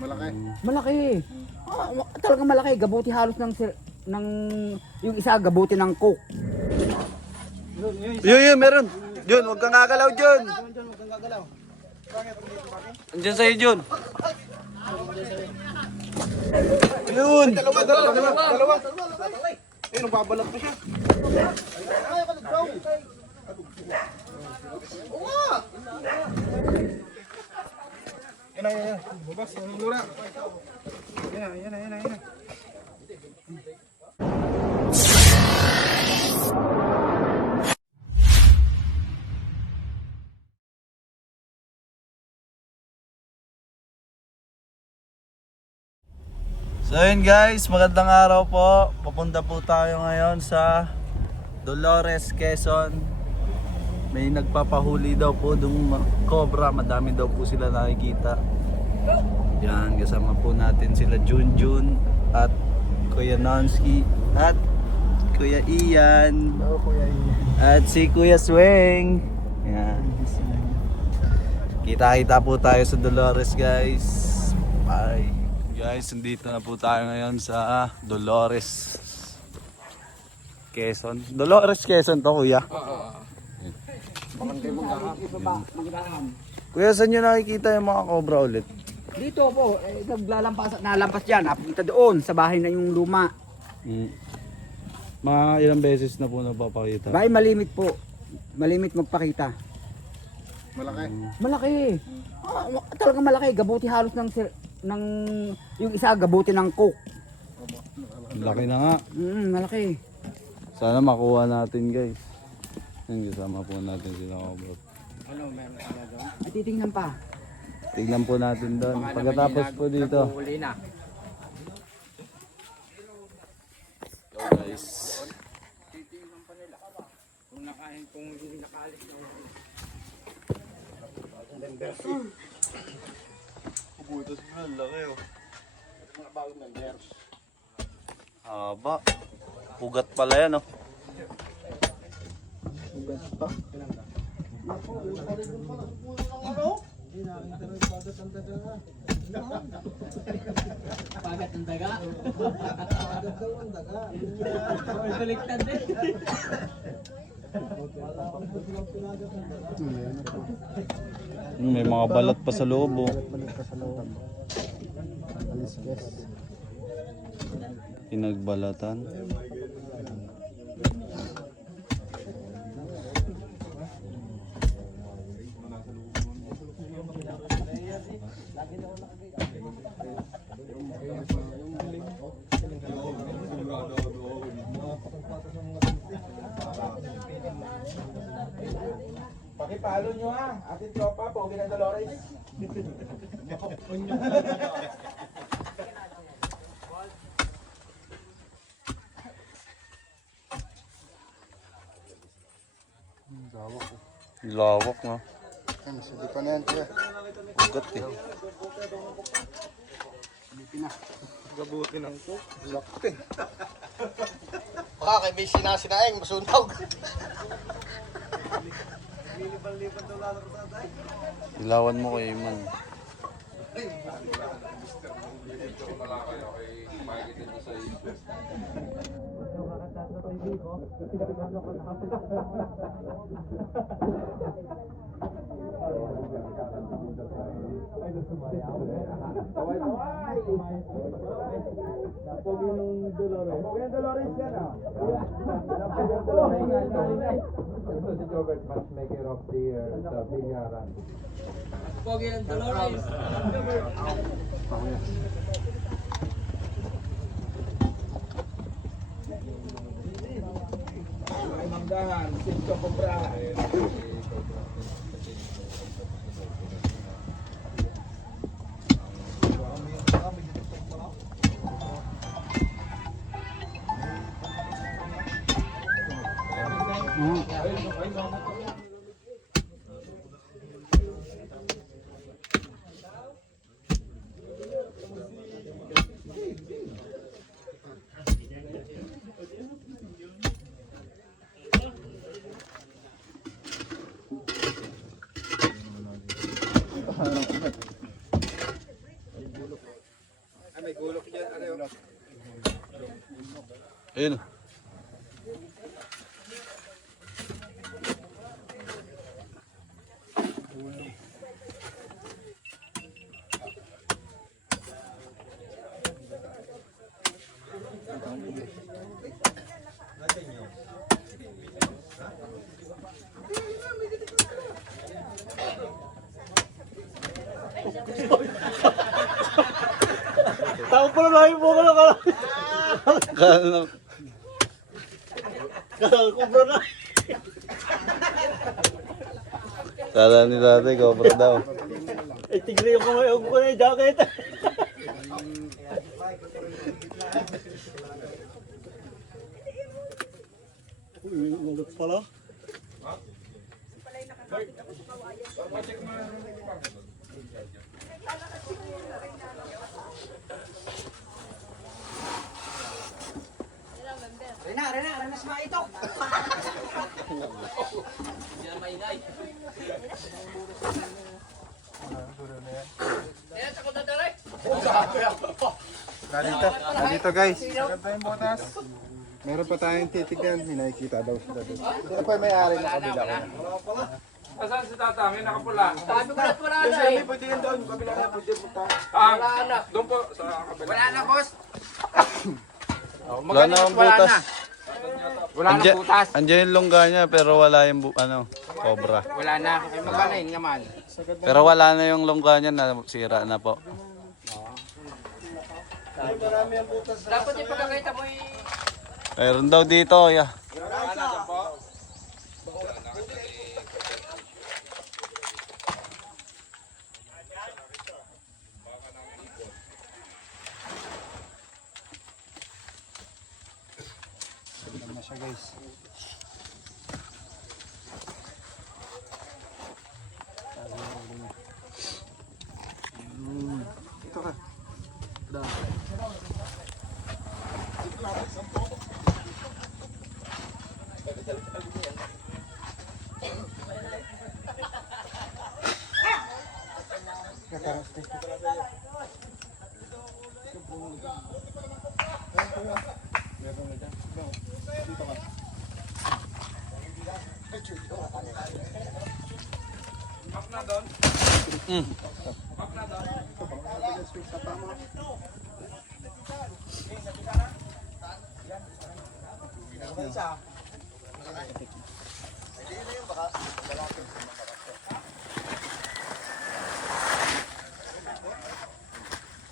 Malaki. Malaki. Talagang malaki. Gabuti halos ng yung isa gabuti ng coke. Yun, meron. Jun, huwag kang gagalaw, Jun. Andiyan sa'yo, Jun. Yun. Dalawa. Eh, nagbabalat pa siya. Yan. Bubas, yung lura. Yan. So yun guys, magandang araw po. Papunta po tayo ngayon sa Dolores, Quezon. May nagpapahuli daw po ng cobra. Madami daw po sila nakikita. Yan, kasama po natin sila Junjun at Kuya Nonsky at Kuya Ian at si Kuya Sweng. Yan. Kita-kita po tayo sa Dolores guys. Bye. Guys, nandito na po tayo ngayon sa Dolores, Quezon. Dolores, Quezon to, kuya? Kuya, saan nyo nakikita yung mga cobra ulit? Dito po, nalampas dyan. Napunta doon sa bahay na yung luma. Mga ilang beses na po napapakita? Bahay malimit po. Malimit magpakita. Malaki. Malaki. Talagang malaki. Gabuti halos ng yung isa gabuti ng coke. Laki na nga. Malaki. Sana makuha natin guys. Yan, kasama po natin sila cobra. Ano, meron na doon? At titingnan pa. Tignan po natin doon. Pagkatapos po dito. Huli na. Go guys. Kung nakain, kung hindi nakaalis na Puputos mo lang, laki oh. Mga bagong members. Haba. Pugat pala yan oh. Ugat pa. pagat ng daga. Pagat daw ang daga. Baliktad din. May mga balat pa sa loob oh. Pinagbalatan. Pakipalo nyo ha, ating tropa, pogi na Dolores. Lawak na. Hindi pa na yan, kuya. Pugat eh. Gabuti ng cook. Laki. Baka kay may sinasinaing, masunog. Ilawan mo kay Iman. Pogi ng Dolores. Pogi ng Dolores yan ah. Ito si Jobert, matchmaker of the year sa Binyaran. Pogi ng Dolores. Magdahan, Sinto Cobra. Ayun. Tao pala na yung buka na kala. Kala Kubra na. Kala ni dati, cobra daw. Eh, tigre yung kamay ko na yung jacket. Uy, ulit pala. Rena, sa mga ito. Nandito guys. Meron pa tayong titignan, may nakikita daw sila doon. Sino pa yung may-ari ng kabila ko? Asan si Tata? May nakapula. Sabi ko na wala na eh. Pwede yan doon, kabila na, pwede punta. Wala na. Doon po sa kabila. Wala na, boss. Wala na ang butas. Wala na butas. Andiyan yung lungga niya pero wala yung cobra. Wala na. Ay magaling naman. Pero wala na yung lungga niya na sira na po. Dapat yung pagkakita mo Meron daw dito, ya. Wala na doon po.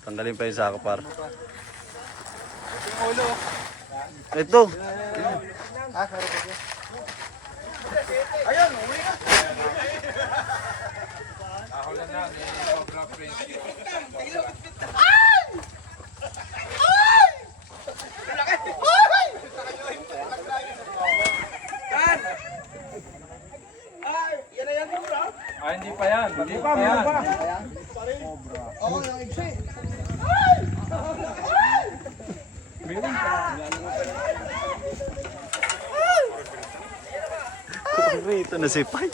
Tanggalin pa yung sako par. Ito. Wala na. Cobra Prince. Hindi pa yan. Hindi pa yan. Rito na si Pai.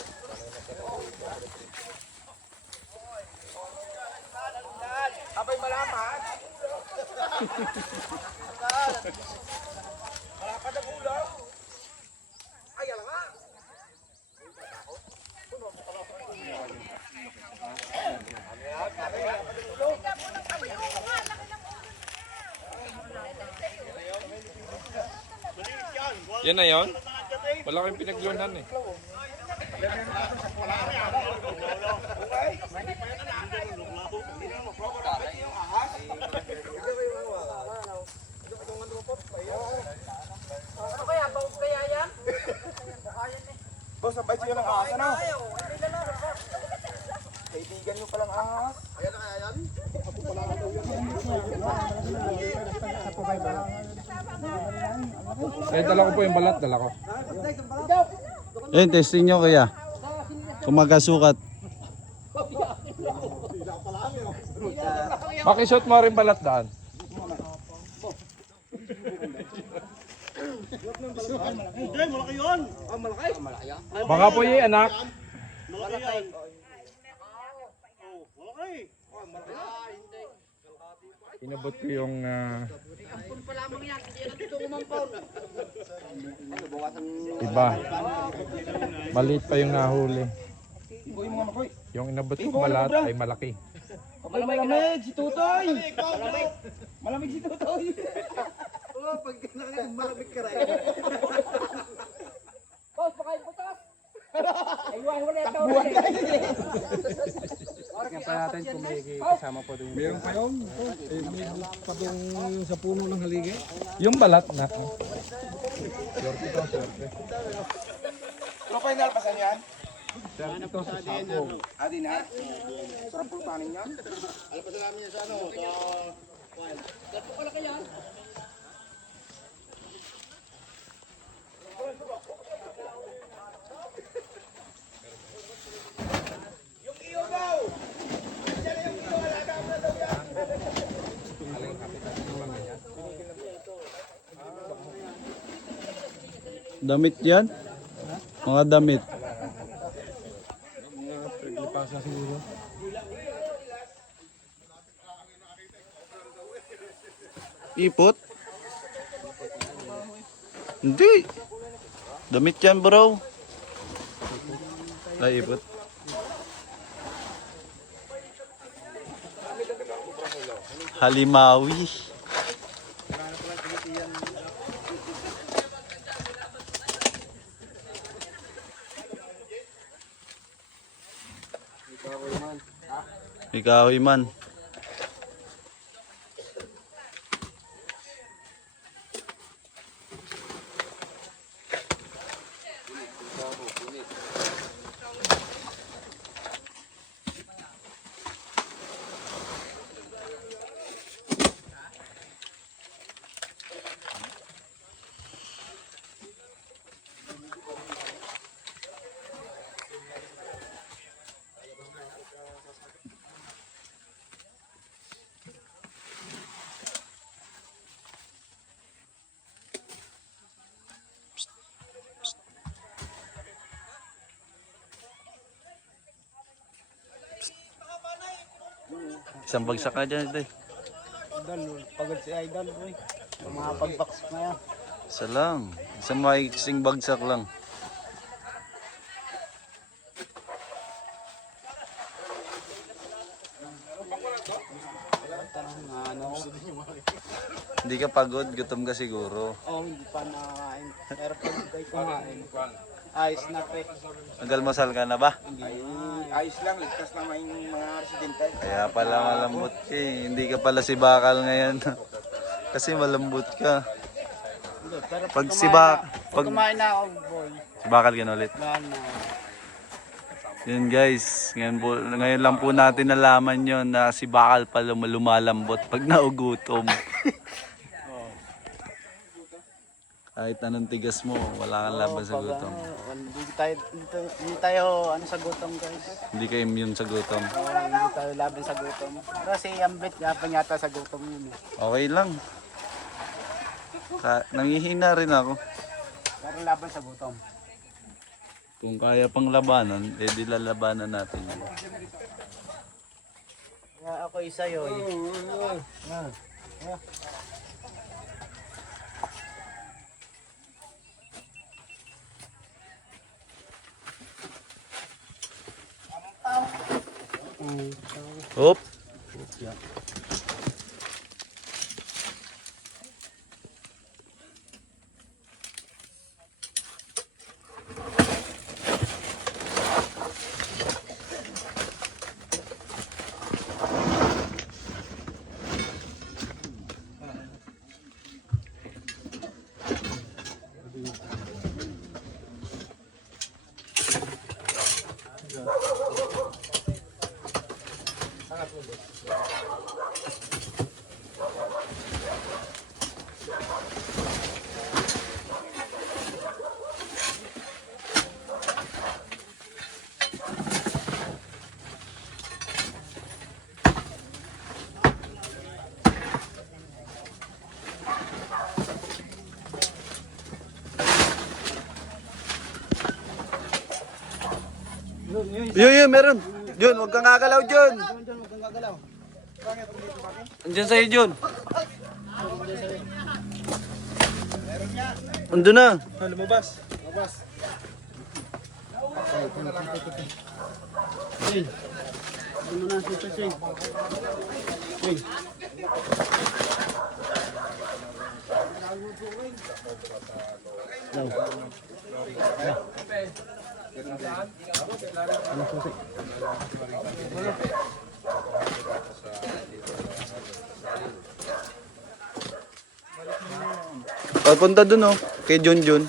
Yan na yun? Wala kayong pinaglunan eh. Boss, sabay siya ng ahas, ano? Kaibigan nyo palang ahas. Ayan na kaya yan? Eh, dala ko po yung balat. Dala ko. Eh, testing nyo kaya. Kung magkasukat. Makishot mo rin balat daan. Hindi, malaki yun. Ah, malaki? Baka po yung anak. Malaki yan. Oh, malaki. Oh, malaki. Inabot ko yung Ampun pa lamang yan, hindi yan ito umampon. iba. Maliit pa yung nahuli. Yung inabot ko balat ay malaki. Malamig si Tutoy! Malamig si Tutoy! Oh, pag malamig ka rin. Boss, pakain po tos! Aywan, wala ito. Tingnan pa natin kung may kasama po doon. Meron pa yun? Eh, may pa yung sa puno ng haligi. Yung balat na. Swerte to, swerte. Ano pa yung nalpasan yan? Swerte to sa sako. Adi na? Sarap po panin yan? Damit yan? Mga damit. Pasa siguro. Ipot? Hindi. Damit yan bro. Ay, ipot. Halimawi. Ikaw man. Isang bagsak ka dyan, ito. Idol, pagod si Idol, boy. Mga pagbaksak na yan. Isa lang. Isang maiksing bagsak lang. Hindi ka pagod, gutom ka siguro. Oh, hindi pa nakain. Pero pag kayo kumain, ayos na pre. Nagalmasal ka na ba? Ayos lang, ligtas naman yung mga residente. Kaya pala malambot ka eh. Hindi ka pala si Bakal ngayon. Kasi malambot ka. Pero Pag si Bakal, pag kumain na ako, boy. si Bakal ka na ulit. Bahan na. Yun guys, ngayon lang po natin nalaman yon na si Bakal pala lumalambot pag naugutom. Kahit anong tigas mo, wala kang laban sa gutom. Hindi tayo ano sa gutom, guys. Hindi ka immune sa gutom. Hindi tayo laban sa gutom. Kasi ambit gapan yata sa gutom yun. Okay lang. Nangihina rin ako. Pero laban sa gutom. Kung kaya pang labanan, edi lalabanan natin yun. Kaya ako isa yun. Hop! Yun, meron. Yun, huwag kang gagalaw dyan. Diyan, huwag kang gagalaw. Bakit dito, bakit? Andiyan sa'yo, Jun. Ando na. Lumabas. Papunta dun oh, kay Jun Jun.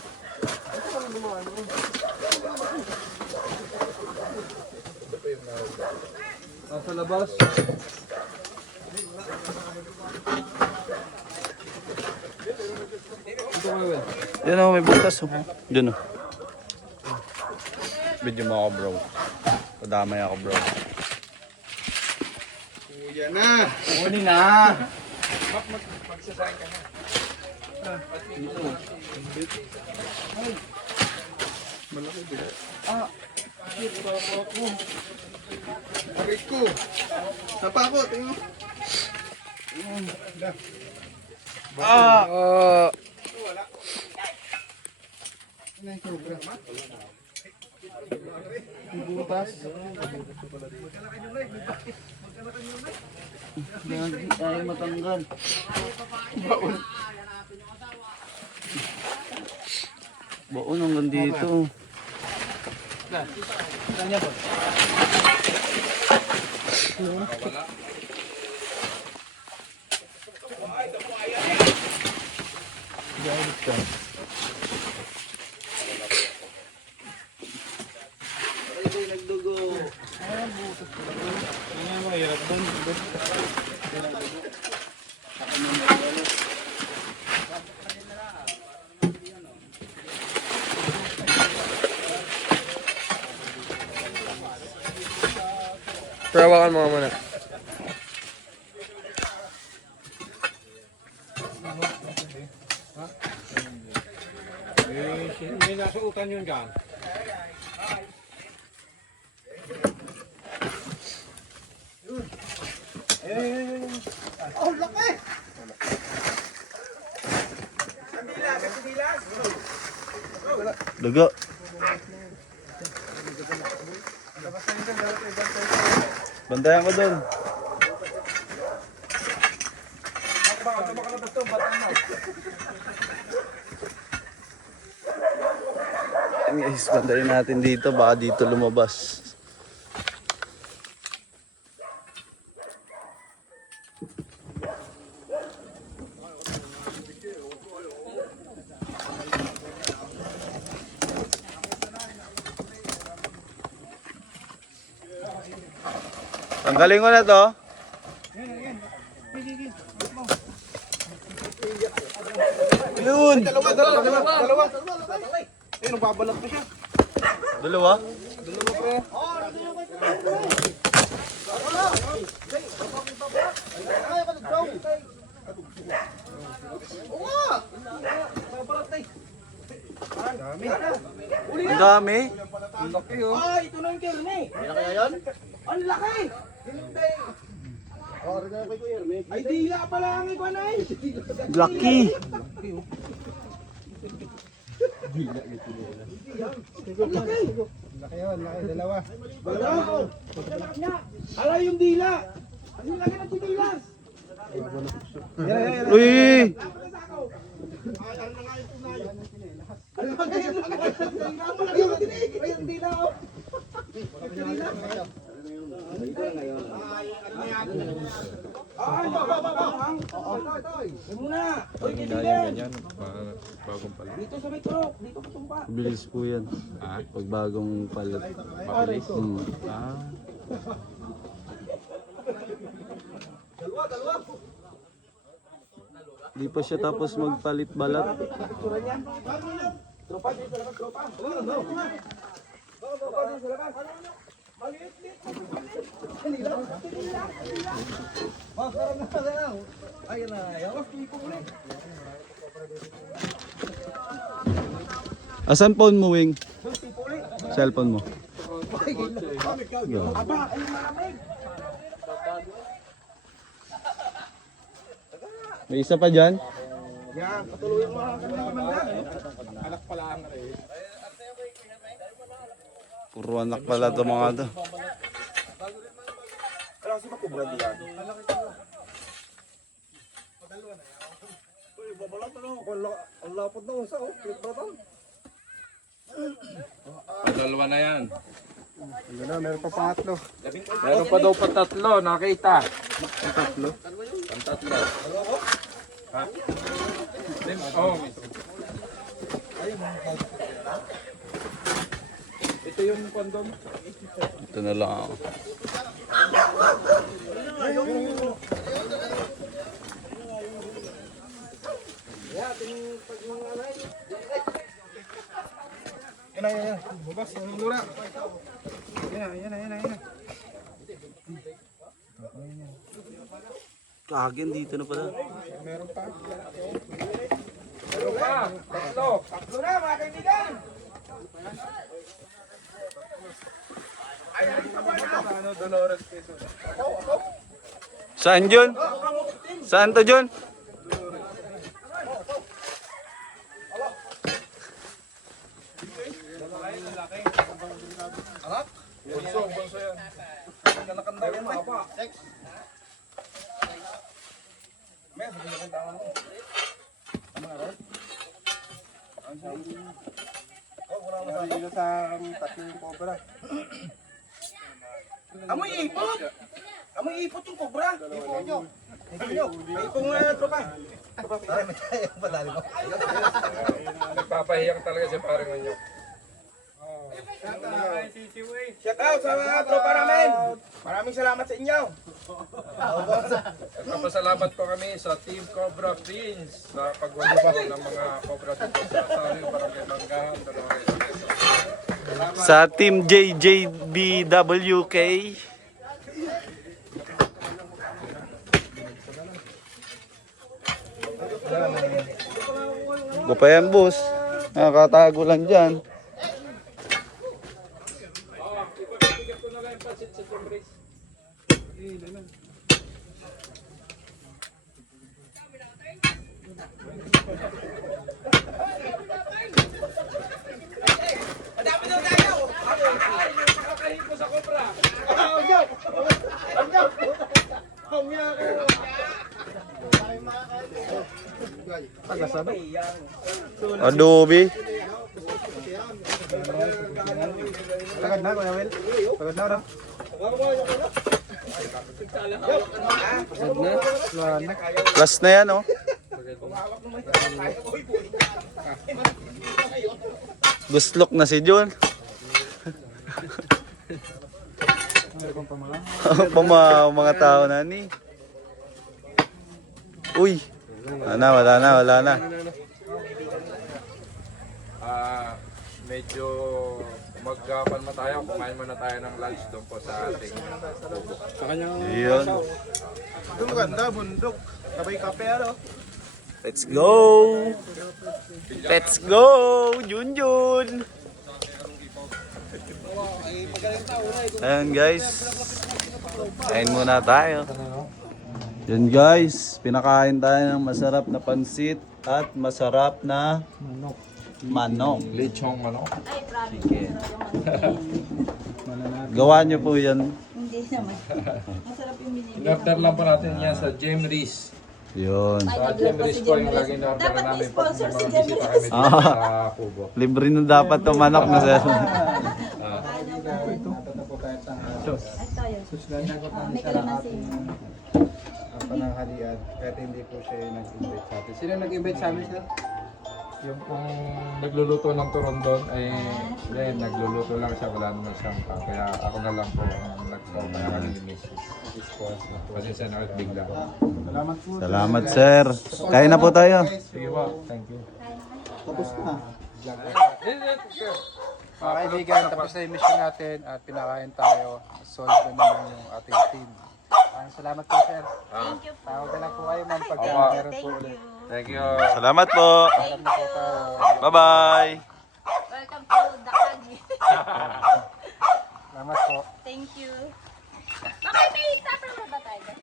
Nasa labas. Ito nga, Will. Yan oh, may butas oh. Dun oh. Video mo ako bro. Padamay ako bro. Kuya na. Huli na. Bakit ko? Sapa ko, tingnan mo. Ayaw matanggal. Baon hanggang dito. Perawakan mo muna. May nasuutan yun dyan. Daga. Bantayan ko doon. Guys, bantayan natin dito. Baka dito lumabas. Tanggalin ko na to. Yun! Dalawa. Ayun, nagbabalat pa siya. Dalawa? Ang dami. Ah, ito na yung Kerme. Hindi na kaya yan? Ang laki! Hindi. Ay, dila pala ang iba na eh. Lucky. Laki yun, laki. Dalawa. Ala yung dila. Ang laki ng tinilas. Uy! Ayun, dila oh. Ay, muna. Oy, Ganyan, bagong pala. dito sa may turok, dito pa tumpa. Bilis po yan. Pag bagong palit. Mabilis. Ah. Di pa siya tapos magpalit balat. Tropa, dito sa labas, tropa. Tropa, dito sa labas. Maliit-liit. Masarap na lang. Ayun na, ayaw. Tipo ulit. Asan phone mo, Wing? Cellphone mo. Aba, ayun maraming. May isa pa dyan? Yan, patuloy mo ang kanilang mandan. Anak pala ang eh. Puro anak pala ito mga to. Kaya kasi makubra diyan. Uy, babalat na lang. Ang lapot na usa, oh. Click button. Dalawa na yan. Ano na, meron pa pangatlo. Meron pa daw pa tatlo, nakita. Ang tatlo? Ang tatlo. Ha? Oo. Ito yung kondom. Ito na lang ako. Yan. Bubas, anong lura? Yan. Kagin dito na pala. Meron pa. Meron pa, tatlo. Tatlo na, mga kaibigan. Ano, Dolores Quezon. Saan Jun? Saan to Jun? Bunso yan. Nakakanda yan, mapa. Sex. May, sabi niya kung tama mo. Tama nga, Rod? Wala mo dito sa tatlong cobra. Amoy ipot! Amoy ipot yung cobra! Ipot nyo! May ipong tropa. Ay, may tayo ang padali mo. Nagpapahiyang talaga si paring Manyo. Shout out sa mga tropa namin! Maraming salamat sa inyo! Nagpapasalamat po kami sa Team Cobra Prince sa pagwawala ng mga cobra dito sa Saling Barangay Manggahan, Dolores Quezon. Sa Team JJBWK. Gupay yan, boss. Nakakatago lang dyan. Ipapibigyan ko na lang yung pansit sa Jumris. Adobe. Tagad na, Kuya Will. Tagad na, Ram. Last na yan, oh. Guslok na si Jun. Mga tao na ni. Uy. Wala na. Medyo magkapan mo tayo, kumain muna tayo ng lunch doon po sa ating kubo. Yun. Doon ganda, bundok. Sabay kape, ano? Let's go! Let's go! Junjun! Ayan guys. Kain muna tayo. Yan guys. Pinakain tayo ng masarap na pansit at masarap na manok. Lechong manok. Chicken. Gawa nyo po yan. Hindi naman. Masarap yung binili. In-order lang po natin yan sa Jemris. Yun. Sa Jemris po yung laging na-order Dapat may namin pag sponsor si mga Jemris. bisita kami dito sa kubo. Libre na dapat to manok na sir. Ay, tayo. May kalamansi. Pananghalian, kahit hindi po siya nag-invite sa atin. Sino nag-invite sa amin, sir? Yung pong nagluluto ng turon doon ay nagluluto lang siya, wala naman siyang pa. Kaya ako na lang po ang nag-call kaya kami ni Mrs. Kasi siya nakitbigla. Salamat po. Salamat sir. Kain na po tayo. Sige po, thank you. Tapos na. Mga kaibigan, tapos na yung mission natin at pinakain tayo. Solve na naman yung ating team. Salamat po, sir. Thank you po. Tawag na lang po kayo, ma'am, pag Opo. meron po Thank ulit. you. Thank you. Salamat po. Alam na po tayo. Bye-bye. Welcome to Dakagi. Salamat po. Thank you. Okay, may tupper ba tayo?